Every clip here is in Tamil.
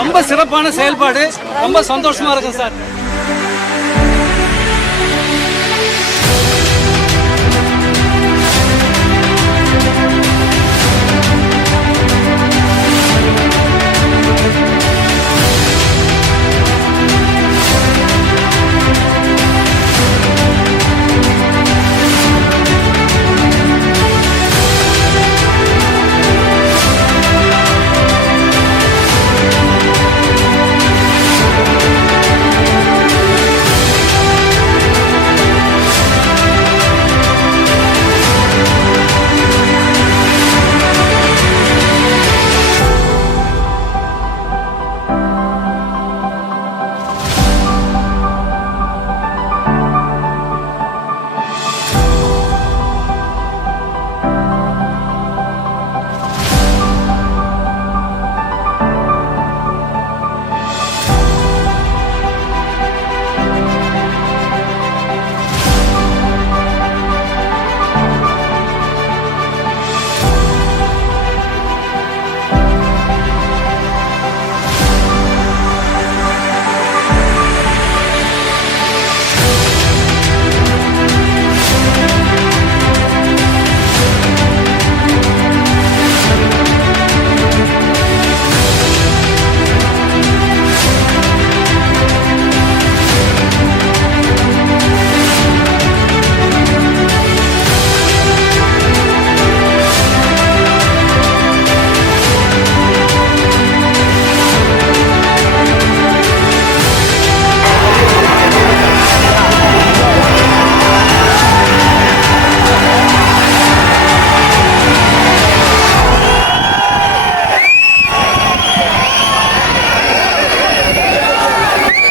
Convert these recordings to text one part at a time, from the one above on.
ரொம்ப சிறப்பான செயல்பாடு. ரொம்ப சந்தோஷமா இருக்கும் சார்.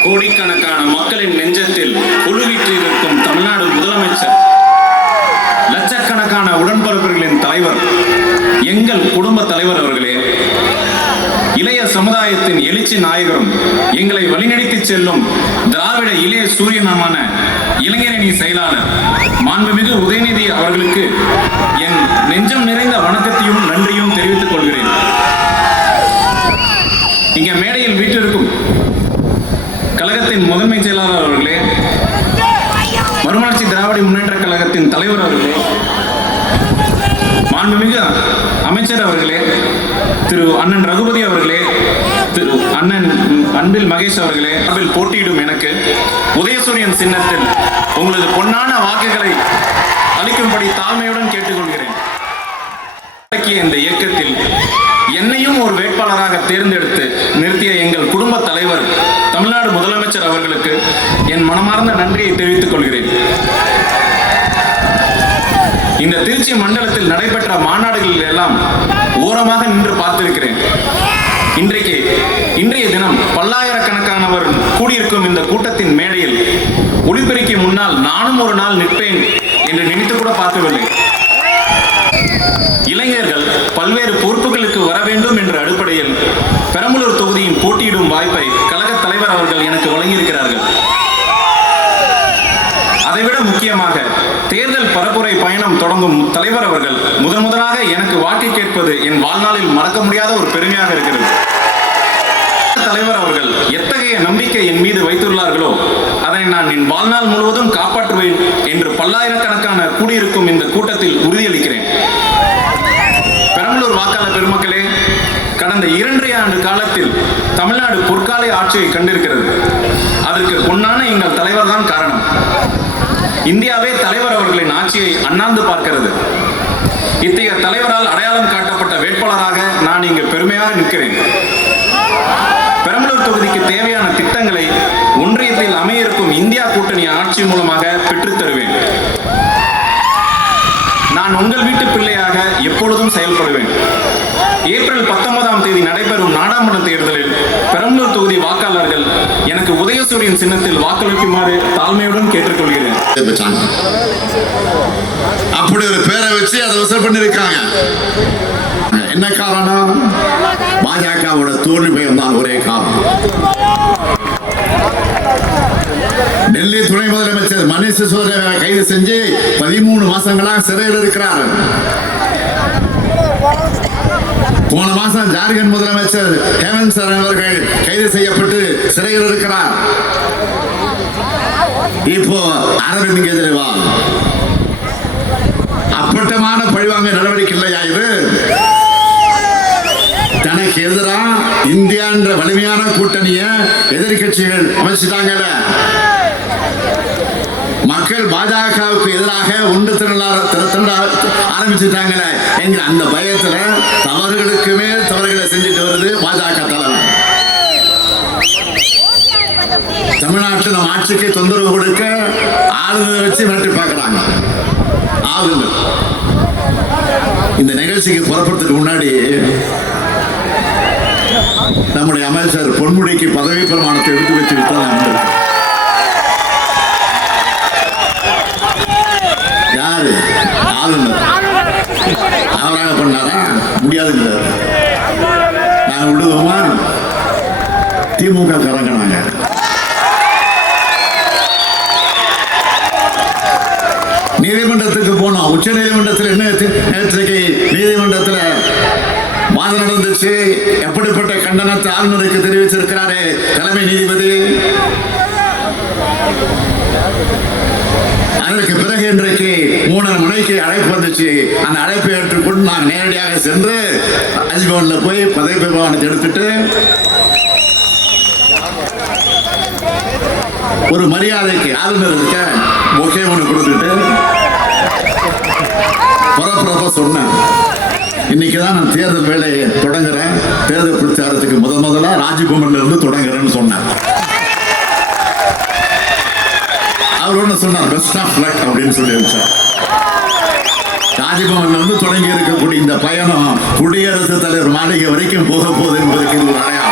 கோடிக்கணக்கான மக்களின் நெஞ்சத்தில் குழுவிற்றிருக்கும் தமிழ்நாடு முதலமைச்சர், லட்சக்கணக்கான உடன்பிறப்புகளின் தலைவர், எங்கள் குடும்ப தலைவர் அவர்களே, இளைய சமுதாயத்தின் எழுச்சி நாயகரும் எங்களை வழிநடத்தி செல்லும் திராவிட இளைய சூரியனமான இளைஞரணி செயலாளர் மாண்புமிகு உதயநிதி அவர்களுக்கு என் நெஞ்சம் நிறைந்த வணக்கத்தையும் நன்றியும் தெரிவித்துக் கொள்கிறேன். இங்க மேடையில் வீட்டிற்கும் கழகத்தின் முதன்மை செயலாளர் அவர்களே, மறுமலர்ச்சி திராவிட முன்னேற்ற கழகத்தின் தலைவர் அவர்களே, மாண்புமிகு அமைச்சர் அவர்களே, திரு அண்ணன் ரகுபதி அவர்களே, திரு அண்ணன் அன்பில் மகேஷ் அவர்களே, அன்பில் போட்டியிடும் எனக்கு உதயசூரியன் சின்னத்தில் உங்களது பொன்னான வாக்குகளை அளிக்கும்படி தாழ்மையுடன் கேட்டுக்கொள்கிறேன். இந்த இயக்கத்தில் என்னையும் ஒரு வேட்பாளராக தேர்ந்தெடுத்து நிறுத்திய எங்கள் குடும்ப தலைவர் தமிழ்நாடு முதலமைச்சர் அவர்களுக்கு என் மனமார்ந்த நன்றியை தெரிவித்துக் கொள்கிறேன். இந்த திருச்சி மண்டலத்தில் நடைபெற்ற மாநாடுகளில் எல்லாம் ஓரமாக நின்று பார்த்திருக்கிறேன். இன்றைய தினம் பல்லாயிரக்கணக்கானவர் கூடியிருக்கும் இந்த கூட்டத்தின் மேடையில் ஒளிபெருக்கி முன்னால் நானும் ஒரு நாள் நிற்பேன் என்று நினைத்து கூட பார்க்கவில்லை. இளைஞர்கள் பல்வேறு பொறுப்புகளுக்கு வர வேண்டும் என்ற அடிப்படையில் பெரம்பலூர் தொகுதியின் போட்டியிடும் வாய்ப்பை கழக தலைவர் அவர்கள் எனக்கு வழங்கியிருக்கிறார்கள். அதைவிட முக்கியமாக தேர்தல் பரப்புரை பயணம் தொடங்கும் தலைவர் அவர்கள் முதலாக எனக்கு வாக்கு கேட்பது என் வாழ்நாளில் மறக்க முடியாத ஒரு பெருமையாக இருக்கிறது. தலைவர் அவர்கள் எத்தகைய நம்பிக்கை என் மீது வைத்துள்ளார்களோ அதை நான் என் வாழ்நாள் முழுவதும் காப்பாற்றுவேன் என்று பல்லாயிரக்கணக்கான கூடியிருக்கும் இந்த கூட்டத்தில் உறுதியளிக்கிறேன். பெரம்பலூர் வாக்காளர் பெருமக்களே, கடந்த 2.5 ஆண்டு காலத்தில் தமிழ்நாடு பொற்கால ஆட்சியை கண்டிருக்கிறது. அதற்கு பொன்னான எங்கள் தலைவர் தான் காரணம். இந்தியாவே தலைவர் அவர்களின் ஆட்சியை அண்ணாந்து பார்க்கிறது. இத்தகைய தலைவரால் அடையாளம் காட்டப்பட்ட வேட்பாளராக நான் இங்கு பெருமையாக நிற்கிறேன். பெரம்பலூர் தொகுதிக்கு தேவையான திட்டங்களை ஒன்றியத்தில் அமையிருக்கும் இந்தியா கூட்டணி ஆட்சி மூலமாக பெற்றுத் தருவேன். நான் உங்கள் வீட்டு பிள்ளையாக எப்பொழுதும் செயல்படுவேன். ஏப்ரல் 19ஆம் தேதி நடைபெறும் நாடாளுமன்ற தேர்தலில் பெரம்பலூர் தொகுதி வாக்காளர்கள் எனக்கு உதயசூரியன் சின்னத்தில் வாக்களிக்குமாறு தாழ்மையுடன் கேட்டுக்கொள்கிறேன். அப்படி ஒரு பேரை வச்சு அதை வசூல் பண்ணிருக்காங்க. என்ன காரணம்? பாஜகவோட தோல்வியம் தான் ஒரே காரணம். டெல்லி துணை முதலமைச்சர் மணிஷ் சிசோடியாவை கைது செஞ்சு 13 மாசங்களாக சிறையில் இருக்கிறார். போன மாசம் ஜார்க்கண்ட் முதலமைச்சர் ஹேமந்த் சோரன் அவர்கள் கைது செய்யப்பட்டு சிறையில் இருக்கிறார். இப்போ அரவிந்த் கெஜ்ரிவால் அப்பட்டமான பழிவாங்க நடவடிக்கை இல்லையா இது? தனக்கு எதிராக இந்தியா என்ற வலிமையான கூட்டணியை எதிர்கட்சிகள் அமைச்சிட்டாங்கல்ல, மக்கள் பாஜகவுக்கு எதிராக ஒன்று திரள ஆரம்பிச்சுட்டாங்களே என்கிற அந்த பயத்துல தவறுகளுக்கு மேல் தவறுகளை செஞ்சுட்டு வருது பாஜக தலைமை. தமிழ்நாட்டில் நம்ம ஆட்சிக்கு தொந்தரவு கொடுக்க ஆளுநர் வச்சு மிரட்டி பார்க்கிறாங்க. ஆளுநர் இந்த நிகழ்ச்சிக்கு புறப்படுறதுக்கு முன்னாடி நம்முடைய அமைச்சர் பொன்முடிக்கு பதவி பிரமாணத்தை எடுத்து வச்சு விட்டாங்க. யாரு? ஆளுநர். அவராக பண்ணாரா? முடியாது. நாங்க விடுவோமா? திமுக கறங்கினாங்க. நீதிமன்றத்துக்கு போனோம். உச்ச நீதிமன்றத்தில் என்ன நேற்றைக்கு நீதிமன்றத்தில் வாதம் நடந்துச்சு. எப்படிப்பட்ட கண்டனத்தை ஆளுநருக்கு தெரிவிச்சிருக்கிறாரு தலைமை நீதிபதி. அதற்கு பிறகு இன்றைக்கு 3:30 மணிக்கு அழைப்பு வந்துச்சு. அந்த அழைப்பை ஏற்றுக்கொண்டு நான் நேரடியாக சென்று ராஜ்பவன்ல போய் பதவி பிரமாணத்தை எடுத்துட்டு ஒரு மரியாதைக்கு ஆளுநர் இருக்க பொக்கே ஒன்று கொடுத்துட்டு புறப்புறப்ப சொன்னேன். இன்னைக்குதான் நான் தேர்தல் வேலையை தொடங்குறேன். தேர்தல் பிரச்சாரத்துக்கு முதல்ல ராஜ்பவன்ல இருந்து தொடங்குறேன்னு சொன்னேன். அவர் ஒன்று சொன்னார், பெஸ்ட் ஆஃப் லக் அப்படின்னு சொல்லி வச்சார். ராஜ்பவன்ல இருந்து தொடங்கி இருக்கக்கூடிய இந்த பயணம் குடியரசுத் தலைவர் மாளிகை வரைக்கும் போக போகுது என்பதற்கு இது ஒரு அடையாளம்.